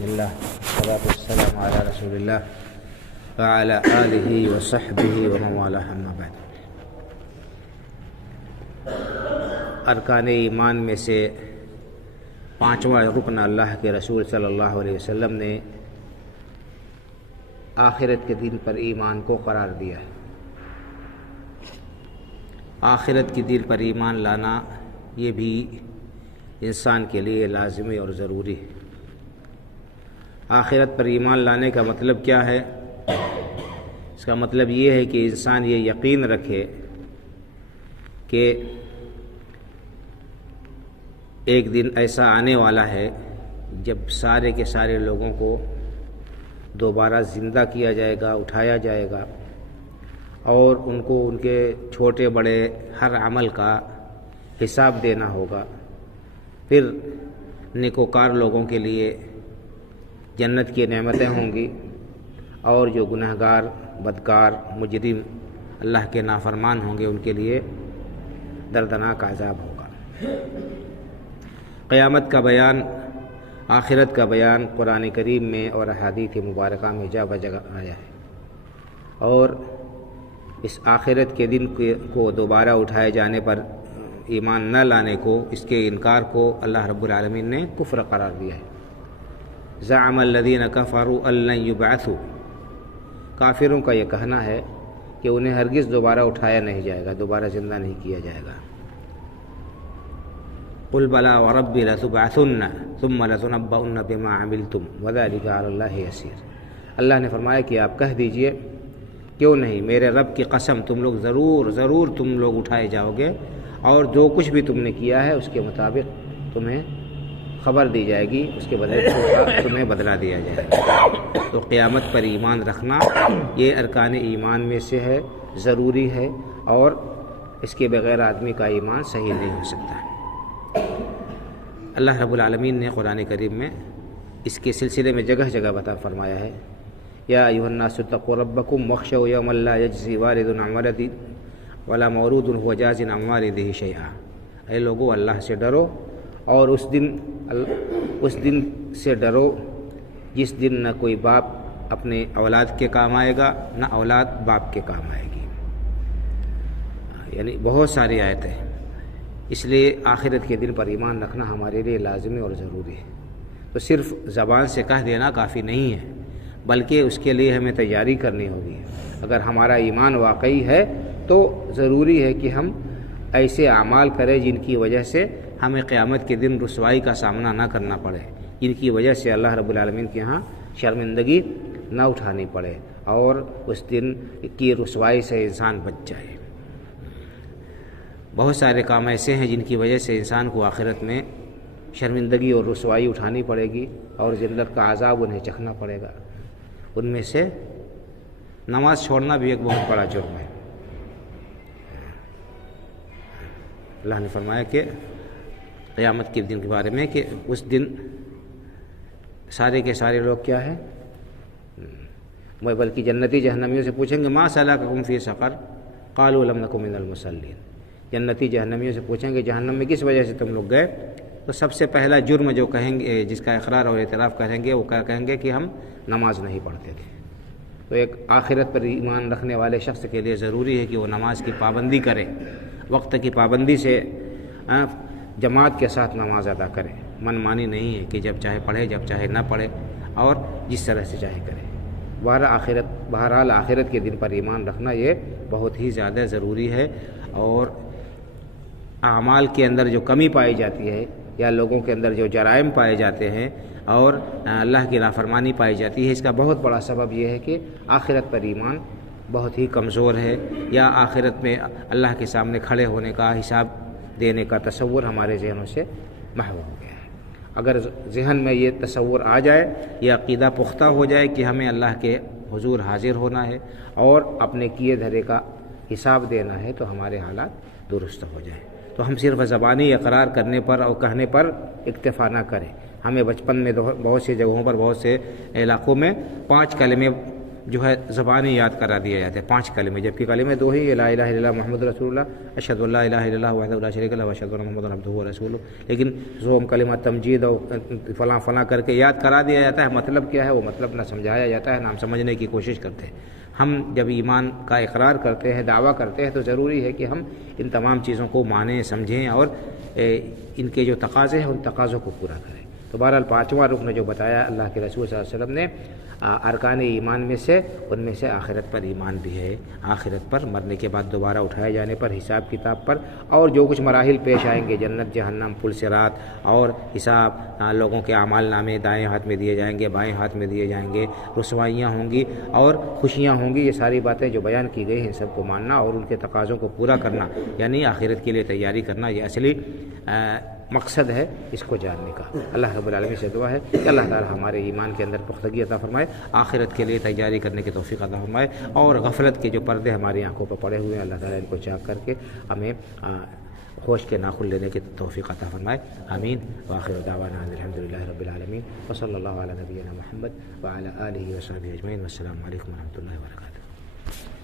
بسم اللہ والصلاۃ والسلام علی رسول اللہ وعلی آلہ وصحبہ ومن والہ اما بعد۔ ارکان ایمان میں سے پانچواں رکن اللہ کے رسول صلی اللہ علیہ وسلم نے آخرت کے دن پر ایمان کو قرار دیا ہے۔ آخرت کے دن پر ایمان لانا یہ بھی انسان کے لیے لازمی اور ضروری ہے۔ آخرت پر ایمان لانے کا مطلب کیا ہے؟ اس کا مطلب یہ ہے کہ انسان یہ یقین رکھے کہ ایک دن ایسا آنے والا ہے جب سارے کے سارے لوگوں کو دوبارہ زندہ کیا جائے گا، اٹھایا جائے گا، اور ان کو ان کے چھوٹے بڑے ہر عمل کا حساب دینا ہوگا۔ پھر نیکوکار لوگوں کے لیے جنت کی نعمتیں ہوں گی، اور جو گنہگار، بدکار، مجرم، اللہ کے نافرمان ہوں گے ان کے لیے دردناک عذاب ہوگا۔ قیامت کا بیان، آخرت کا بیان قرآن کریم میں اور احادیث مبارکہ میں جا بجا آیا ہے، اور اس آخرت کے دن کو دوبارہ اٹھائے جانے پر ایمان نہ لانے کو، اس کے انکار کو اللہ رب العالمین نے کفر قرار دیا ہے۔ زعم الذین کفروا ان لن یبعثوا، کافروں کا یہ کہنا ہے کہ انہیں ہرگز دوبارہ اٹھایا نہیں جائے گا، دوبارہ زندہ نہیں کیا جائے گا۔ قل بلی وربی لتبعثن ثم لتنبؤن بما عملتم وذلک علی اللہ یسیر۔ اللہ نے فرمایا کہ آپ کہہ دیجئے کیوں نہیں، میرے رب کی قسم تم لوگ ضرور تم لوگ اٹھائے جاؤ گے، اور جو کچھ بھی تم نے کیا ہے اس کے مطابق تمہیں خبر دی جائے گی، اس کے بدلے تمہیں بدلہ دیا جائے گا۔ تو قیامت پر ایمان رکھنا یہ ارکان ایمان میں سے ہے، ضروری ہے، اور اس کے بغیر آدمی کا ایمان صحیح نہیں ہو سکتا۔ اللہ رب العالمین نے قرآن کریم میں اس کے سلسلے میں جگہ جگہ بتا فرمایا ہے، یا ایھا الناس اتقوا ربکم واخشوا یوما لا یجزی والد عن ولدہ ولا مولود هو جاز عن والدہ شیئا۔ اے لوگو، اللہ سے ڈرو، اور اس دن سے ڈرو جس دن نہ کوئی باپ اپنے اولاد کے کام آئے گا، نہ اولاد باپ کے کام آئے گی۔ یعنی بہت ساری آیتیں، اس لیے آخرت کے دن پر ایمان رکھنا ہمارے لیے لازمی اور ضروری ہے۔ تو صرف زبان سے کہہ دینا کافی نہیں ہے، بلکہ اس کے لیے ہمیں تیاری کرنی ہوگی۔ اگر ہمارا ایمان واقعی ہے تو ضروری ہے کہ ہم ایسے اعمال کریں جن کی وجہ سے ہمیں قیامت کے دن رسوائی کا سامنا نہ کرنا پڑے، جن کی وجہ سے اللہ رب العالمین کے ہاں شرمندگی نہ اٹھانی پڑے، اور اس دن کی رسوائی سے انسان بچ جائے۔ بہت سارے کام ایسے ہیں جن کی وجہ سے انسان کو آخرت میں شرمندگی اور رسوائی اٹھانی پڑے گی، اور ذلت کا عذاب انہیں چکھنا پڑے گا۔ ان میں سے نماز چھوڑنا بھی ایک بہت بڑا جرم ہے۔ اللہ نے فرمایا کہ قیامت کے دن کے بارے میں کہ اس دن سارے کے سارے لوگ کیا ہیں، بلکہ جنتی جہنمیوں سے پوچھیں گے ما سلککم فی سقر قالوا لم نک من المصلین۔ جنتی جہنمیوں سے پوچھیں گے جہنم میں کس وجہ سے تم لوگ گئے، تو سب سے پہلا جرم جو کہیں گے، جس کا اقرار اور اعتراف کریں گے، وہ کیا کہیں گے کہ ہم نماز نہیں پڑھتے تھے۔ تو ایک آخرت پر ایمان رکھنے والے شخص کے لیے ضروری ہے کہ وہ نماز کی پابندی کرے، وقت کی پابندی سے جماعت کے ساتھ نماز ادا کرے۔ من مانی نہیں ہے کہ جب چاہے پڑھے، جب چاہے نہ پڑھے، اور جس طرح سے چاہے کرے۔ بہرحال آخرت کے دن پر ایمان رکھنا یہ بہت ہی زیادہ ضروری ہے، اور اعمال کے اندر جو کمی پائی جاتی ہے، یا لوگوں کے اندر جو جرائم پائے جاتے ہیں اور اللہ کی نافرمانی پائی جاتی ہے، اس کا بہت بڑا سبب یہ ہے کہ آخرت پر ایمان بہت ہی کمزور ہے، یا آخرت میں اللہ کے سامنے کھڑے ہونے کا، حساب دینے کا تصور ہمارے ذہنوں سے محو ہو گیا ہے۔ اگر ذہن میں یہ تصور آ جائے، یہ عقیدہ پختہ ہو جائے کہ ہمیں اللہ کے حضور حاضر ہونا ہے اور اپنے کیے دھرے کا حساب دینا ہے، تو ہمارے حالات درست ہو جائیں۔ تو ہم صرف زبانی اقرار کرنے پر اور کہنے پر اکتفا نہ کریں۔ ہمیں بچپن میں بہت سی جگہوں پر، بہت سے علاقوں میں 5 کلمے جو ہے زبانی یاد کرا دیا جاتا ہے 5 کلمے، جبکہ کلمے 2 ہی، لا الہ الا اللہ محمد رسول اللہ، اشہد ان لا الہ الا اللہ وحدہ لا شریک لہ واشہد ان محمدا عبدہ ورسولہ، لیکن جو ہم کلمہ تمجید اور فلاں فلاں کر کے یاد کرا دیا جاتا ہے، مطلب کیا ہے وہ مطلب نہ سمجھایا جاتا ہے، نہ ہم سمجھنے کی کوشش کرتے ہیں۔ ہم جب ایمان کا اقرار کرتے ہیں، دعویٰ کرتے ہیں، تو ضروری ہے کہ ہم ان تمام چیزوں کو مانیں، سمجھیں اور ان کے جو تقاضے ہیں ان تقاضوں کو پورا کریں۔ تو بہرحال 5واں رکن جو بتایا اللہ کے رسول صلی اللہ علیہ وسلم نے ارکان ایمان میں سے، ان میں سے آخرت پر ایمان بھی ہے، آخرت پر، مرنے کے بعد دوبارہ اٹھائے جانے پر، حساب کتاب پر، اور جو کچھ مراحل پیش آئیں گے، جنت جہنم پل صراط اور حساب، لوگوں کے اعمال نامے دائیں ہاتھ میں دیے جائیں گے، بائیں ہاتھ میں دیے جائیں گے، رسوائیاں ہوں گی اور خوشیاں ہوں گی، یہ ساری باتیں جو بیان کی گئی ہیں سب کو ماننا اور ان کے تقاضوں کو پورا کرنا، یعنی آخرت کے لیے تیاری کرنا، یہ اصلی مقصد ہے اس کو جاننے کا۔ اللہ رب العالمین سے دعا ہے کہ اللہ تعالی ہمارے ایمان کے اندر پختگی عطا فرمائے، آخرت کے لیے تیاری کرنے کی توفیق عطا فرمائے، اور غفلت کے جو پردے ہماری آنکھوں پر پڑے ہوئے ہیں اللہ تعالی ان کو چاک کر کے ہمیں ہوش کے ناخن لینے کی توفیق عطا فرمائے، آمین۔ وآخر دعوانا الحمدللہ رب العالمین وصلی اللہ علی نبینا محمد وعلی آلہ وصحبہ اجمعین، والسلام علیکم ورحمۃ اللہ وبرکاتہ۔